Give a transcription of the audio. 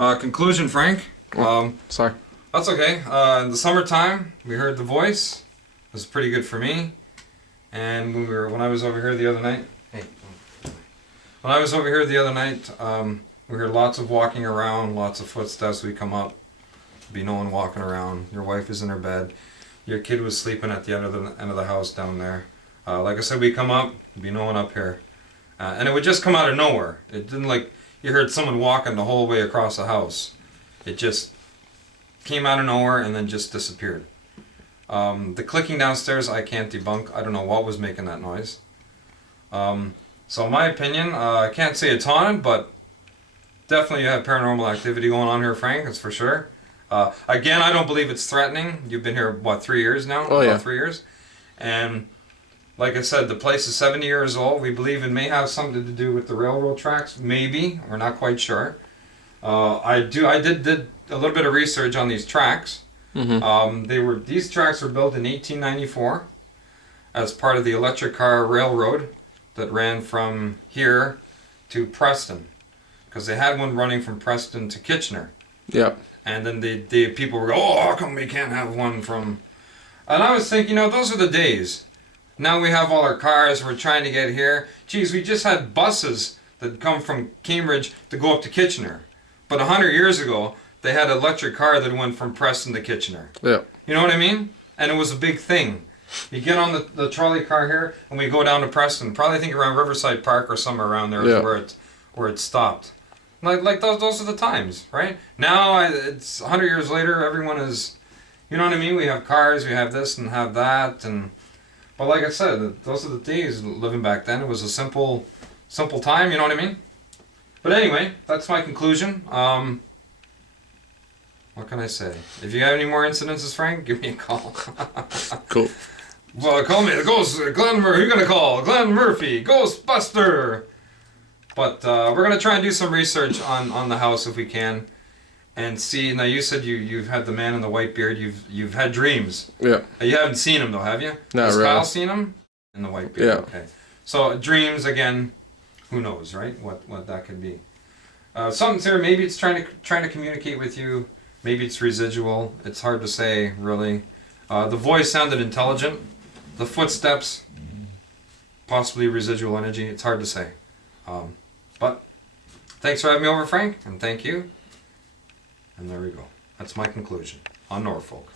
Conclusion, Frank. Sorry. That's okay. In the summertime, we heard the voice. It was pretty good for me. And when I was over here the other night, we heard lots of walking around, lots of footsteps. We come up, be no one walking around. Your wife is in her bed. Your kid was sleeping at the end of the house down there. Like I said, we come up, be no one up here. And it would just come out of nowhere. It didn't like you heard someone walking the whole way across the house. It just came out of nowhere and then just disappeared. The clicking downstairs, I can't debunk. I don't know what was making that noise. So in my opinion, I can't say it's haunted, but definitely you have paranormal activity going on here, Frank, that's for sure. Again, I don't believe it's threatening. You've been here, what, 3 years now? Oh, yeah. About 3 years. And like I said, the place is 70 years old. We believe it may have something to do with the railroad tracks. Maybe. We're not quite sure. I did a little bit of research on these tracks. Mm-hmm. These tracks were built in 1894 as part of the electric car railroad that ran from here to Preston, because they had one running from Preston to Kitchener. Yep. And then the people were going, oh, how come we can't have one from... And I was thinking, those are the days. Now we have all our cars, we're trying to get here. Geez, we just had buses that come from Cambridge to go up to Kitchener. But 100 years ago, they had an electric car that went from Preston to Kitchener. Yeah. You know what I mean? And it was a big thing. You get on the trolley car here, and we go down to Preston. Probably think around Riverside Park or somewhere around there is where it stopped. Like those are the times, right? Now it's 100 years later. Everyone is, you know what I mean? We have cars, we have this and have that, but like I said, those are the days living back then. It was a simple time. You know what I mean? But anyway, that's my conclusion. What can I say? If you have any more incidences, Frank, give me a call. Cool. Well, call me the ghost, Glenn Murphy. Who you gonna call? Glenn Murphy, Ghostbuster. But we're gonna try and do some research on the house if we can, and see. Now you said you've had the man in the white beard. You've had dreams. Yeah. You haven't seen him though, have you? Not Has really. Kyle seen him in the white beard? Yeah. Okay. So dreams again. Who knows, right? What that could be. Something's here. Maybe it's trying to communicate with you. Maybe it's residual. It's hard to say, really. The voice sounded intelligent. The footsteps, possibly residual energy. It's hard to say. But thanks for having me over, Frank, and thank you. And there we go. That's my conclusion on Norfolk.